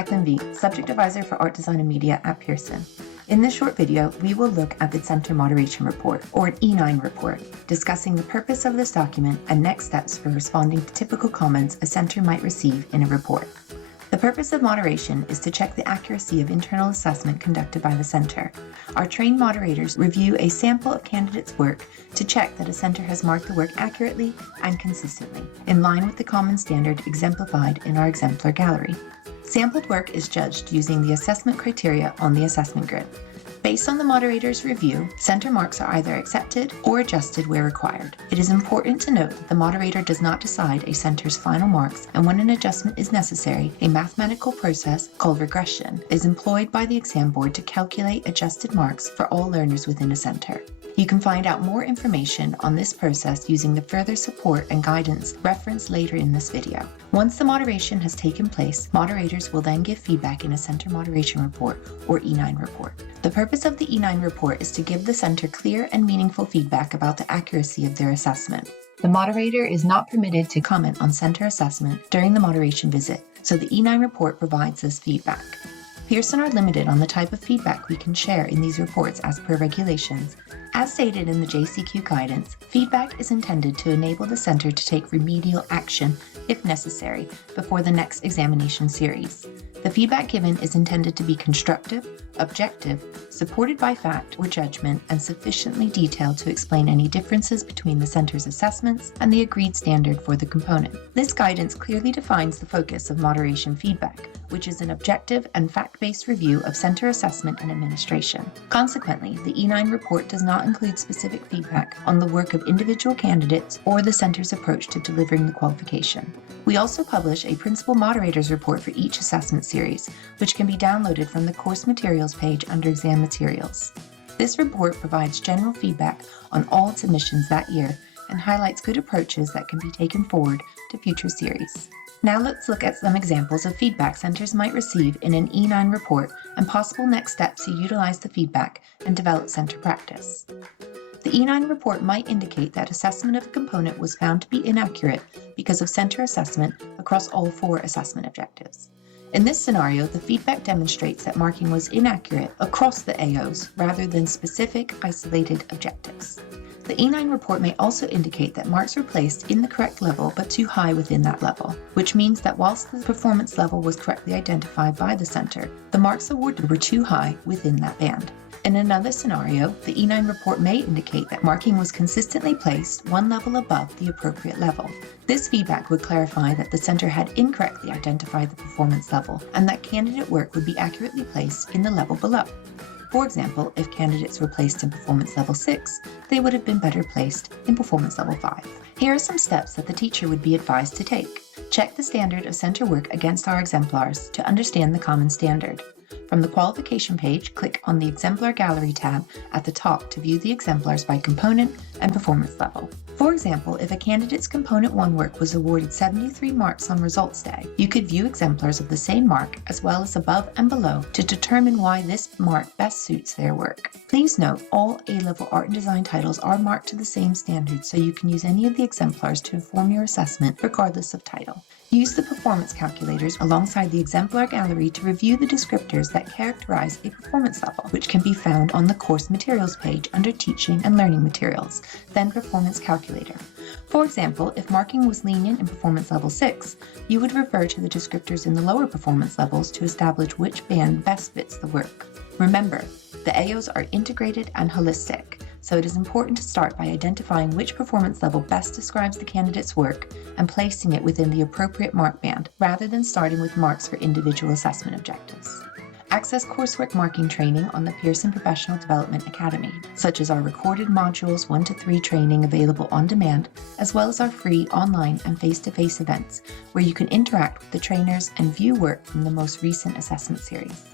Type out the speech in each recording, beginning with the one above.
Jacqueline V, Subject Advisor for Art Design and Media at Pearson. In this short video, we will look at the Center Moderation Report, or an E9 report, discussing the purpose of this document and next steps for responding to typical comments a center might receive in a report. The purpose of moderation is to check the accuracy of internal assessment conducted by the center. Our trained moderators review a sample of candidates' work to check that a center has marked the work accurately and consistently, in line with the common standard exemplified in our exemplar gallery. Sampled work is judged using the assessment criteria on the assessment grid. Based on the moderator's review, center marks are either accepted or adjusted where required. It is important to note that the moderator does not decide a center's final marks, and when an adjustment is necessary, a mathematical process called regression is employed by the exam board to calculate adjusted marks for all learners within a center. You can find out more information on this process using the further support and guidance referenced later in this video. Once the moderation has taken place, moderators will then give feedback in a Center Moderation Report, or E9 report. The purpose of the E9 report is to give the center clear and meaningful feedback about the accuracy of their assessment. The moderator is not permitted to comment on center assessment during the moderation visit, so the E9 report provides this feedback. Pearson are limited on the type of feedback we can share in these reports as per regulations. As stated in the JCQ guidance, feedback is intended to enable the center to take remedial action, if necessary, before the next examination series. The feedback given is intended to be constructive, objective, supported by fact or judgment, and sufficiently detailed to explain any differences between the center's assessments and the agreed standard for the component. This guidance clearly defines the focus of moderation feedback, which is an objective and fact-based review of center assessment and administration. Consequently, the E9 report does not include specific feedback on the work of individual candidates or the center's approach to delivering the qualification. We also publish a Principal Moderators Report for each assessment series, which can be downloaded from the course materials page under Exam Materials. This report provides general feedback on all submissions that year and highlights good approaches that can be taken forward to future series. Now let's look at some examples of feedback centers might receive in an E9 report and possible next steps to utilize the feedback and develop center practice. The E9 report might indicate that assessment of a component was found to be inaccurate because of center assessment across all 4 assessment objectives. In this scenario, the feedback demonstrates that marking was inaccurate across the AOs rather than specific isolated objectives. The E9 report may also indicate that marks were placed in the correct level but too high within that level, which means that whilst the performance level was correctly identified by the center, the marks awarded were too high within that band. In another scenario, the E9 report may indicate that marking was consistently placed one level above the appropriate level. This feedback would clarify that the center had incorrectly identified the performance level and that candidate work would be accurately placed in the level below. For example, if candidates were placed in performance level 6, they would have been better placed in performance level 5. Here are some steps that the teacher would be advised to take. Check the standard of center work against our exemplars to understand the common standard. From the qualification page, click on the Exemplar Gallery tab at the top to view the exemplars by component and performance level. For example, if a candidate's Component 1 work was awarded 73 marks on results day, you could view exemplars of the same mark as well as above and below to determine why this mark best suits their work. Please note, all A-level art and design titles are marked to the same standard, so you can use any of the exemplars to inform your assessment regardless of title. Use the performance calculators alongside the exemplar gallery to review the descriptors that characterize a performance level, which can be found on the course materials page under Teaching and Learning Materials, then Performance Calculator. For example, if marking was lenient in performance level 6, you would refer to the descriptors in the lower performance levels to establish which band best fits the work. Remember, the AOs are integrated and holistic, so it is important to start by identifying which performance level best describes the candidate's work and placing it within the appropriate mark band, rather than starting with marks for individual assessment objectives. Access coursework marking training on the Pearson Professional Development Academy, such as our recorded modules 1-3 training available on demand, as well as our free online and face-to-face events, where you can interact with the trainers and view work from the most recent assessment series.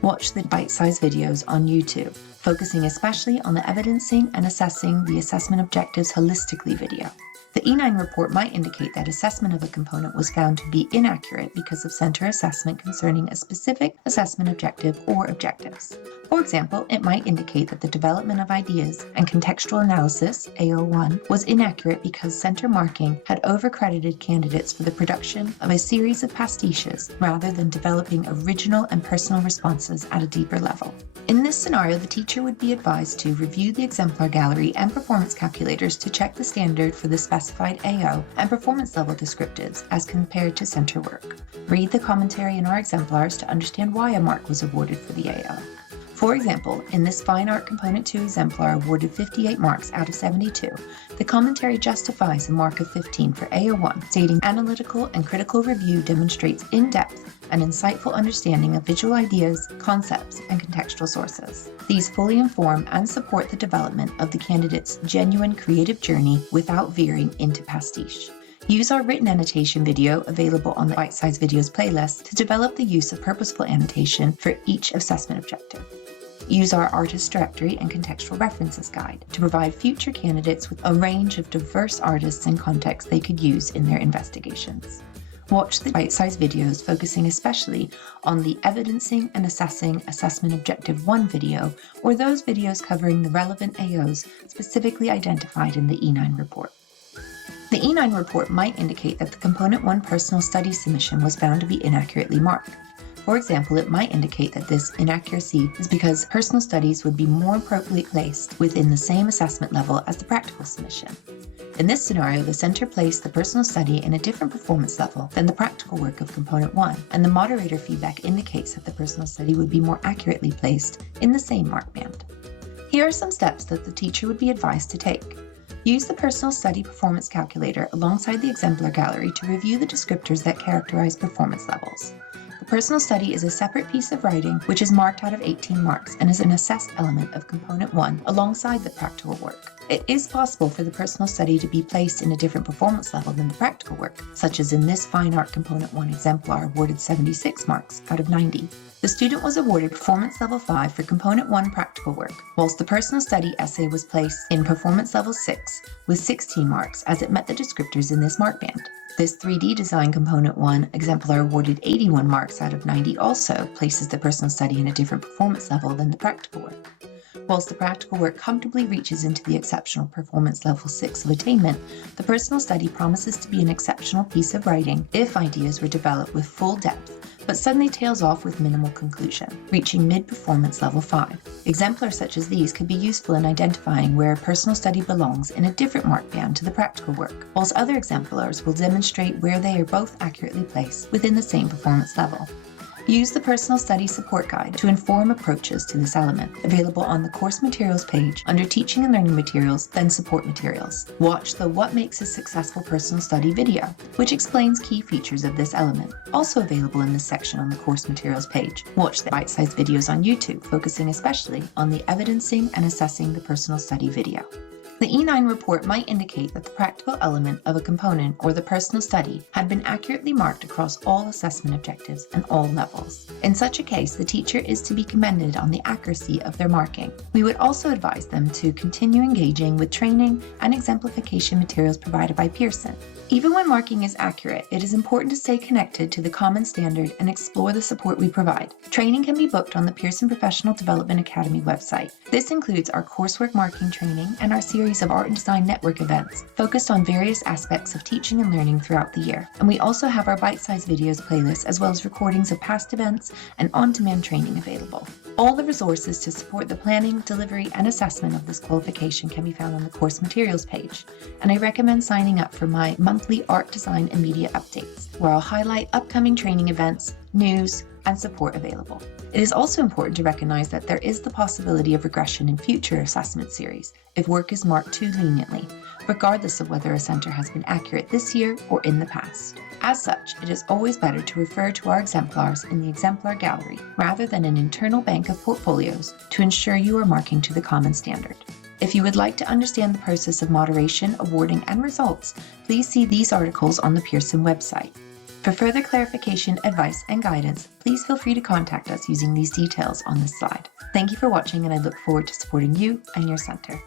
Watch the bite-sized videos on YouTube, focusing especially on the evidencing and assessing the assessment objectives holistically video. The E9 report might indicate that assessment of a component was found to be inaccurate because of center assessment concerning a specific assessment objective or objectives. For example, it might indicate that the development of ideas and contextual analysis, AO1, was inaccurate because center marking had overcredited candidates for the production of a series of pastiches rather than developing original and personal responses at a deeper level. In this scenario, the teacher would be advised to review the exemplar gallery and performance calculators to check the standard for the specified AO and performance level descriptives as compared to center work. Read the commentary in our exemplars to understand why a mark was awarded for the AO. For example, in this Fine Art Component 2 exemplar awarded 58 marks out of 72, the commentary justifies a mark of 15 for AO1, stating analytical and critical review demonstrates in-depth and insightful understanding of visual ideas, concepts, and contextual sources. These fully inform and support the development of the candidate's genuine creative journey without veering into pastiche. Use our written annotation video available on the Bite Size Videos playlist to develop the use of purposeful annotation for each assessment objective. Use our artist directory and contextual references guide to provide future candidates with a range of diverse artists and contexts they could use in their investigations. Watch the bite-sized videos focusing especially on the Evidencing and Assessing Assessment Objective 1 video, or those videos covering the relevant AOs specifically identified in the E9 report. The E9 report might indicate that the Component 1 personal study submission was found to be inaccurately marked. For example, it might indicate that this inaccuracy is because personal studies would be more appropriately placed within the same assessment level as the practical submission. In this scenario, the center placed the personal study in a different performance level than the practical work of Component 1, and the moderator feedback indicates that the personal study would be more accurately placed in the same mark band. Here are some steps that the teacher would be advised to take. Use the personal study performance calculator alongside the exemplar gallery to review the descriptors that characterize performance levels. The personal study is a separate piece of writing which is marked out of 18 marks and is an assessed element of Component 1 alongside the practical work. It is possible for the personal study to be placed in a different performance level than the practical work, such as in this Fine Art Component 1 exemplar awarded 76 marks out of 90. The student was awarded Performance Level 5 for Component 1 practical work, whilst the personal study essay was placed in Performance Level 6 with 16 marks as it met the descriptors in this mark band. This 3D Design Component 1 exemplar awarded 81 marks out of 90 also places the personal study in a different performance level than the practical work. Whilst the practical work comfortably reaches into the exceptional performance level 6 of attainment, the personal study promises to be an exceptional piece of writing if ideas were developed with full depth, but suddenly tails off with minimal conclusion, reaching mid-performance level 5. Exemplars such as these could be useful in identifying where a personal study belongs in a different mark band to the practical work, whilst other exemplars will demonstrate where they are both accurately placed within the same performance level. Use the Personal Study Support Guide to inform approaches to this element, available on the Course Materials page under Teaching and Learning Materials, then Support Materials. Watch the What Makes a Successful Personal Study video, which explains key features of this element, also available in this section on the Course Materials page. Watch the bite-sized videos on YouTube, focusing especially on the Evidencing and Assessing the Personal Study video. The E9 report might indicate that the practical element of a component or the personal study had been accurately marked across all assessment objectives and all levels. In such a case, the teacher is to be commended on the accuracy of their marking. We would also advise them to continue engaging with training and exemplification materials provided by Pearson. Even when marking is accurate, it is important to stay connected to the common standard and explore the support we provide. Training can be booked on the Pearson Professional Development Academy website. This includes our coursework marking training and our series of Art and Design Network events focused on various aspects of teaching and learning throughout the year. And we also have our bite-sized videos playlist as well as recordings of past events and on-demand training available. All the resources to support the planning, delivery, and assessment of this qualification can be found on the Course Materials page, and I recommend signing up for my monthly art, design, and media updates, where I'll highlight upcoming training events, news, and support available. It is also important to recognize that there is the possibility of regression in future assessment series if work is marked too leniently, regardless of whether a center has been accurate this year or in the past. As such, it is always better to refer to our exemplars in the exemplar gallery rather than an internal bank of portfolios to ensure you are marking to the common standard. If you would like to understand the process of moderation, awarding, and results, please see these articles on the Pearson website. For further clarification, advice, and guidance, please feel free to contact us using these details on this slide. Thank you for watching, and I look forward to supporting you and your center.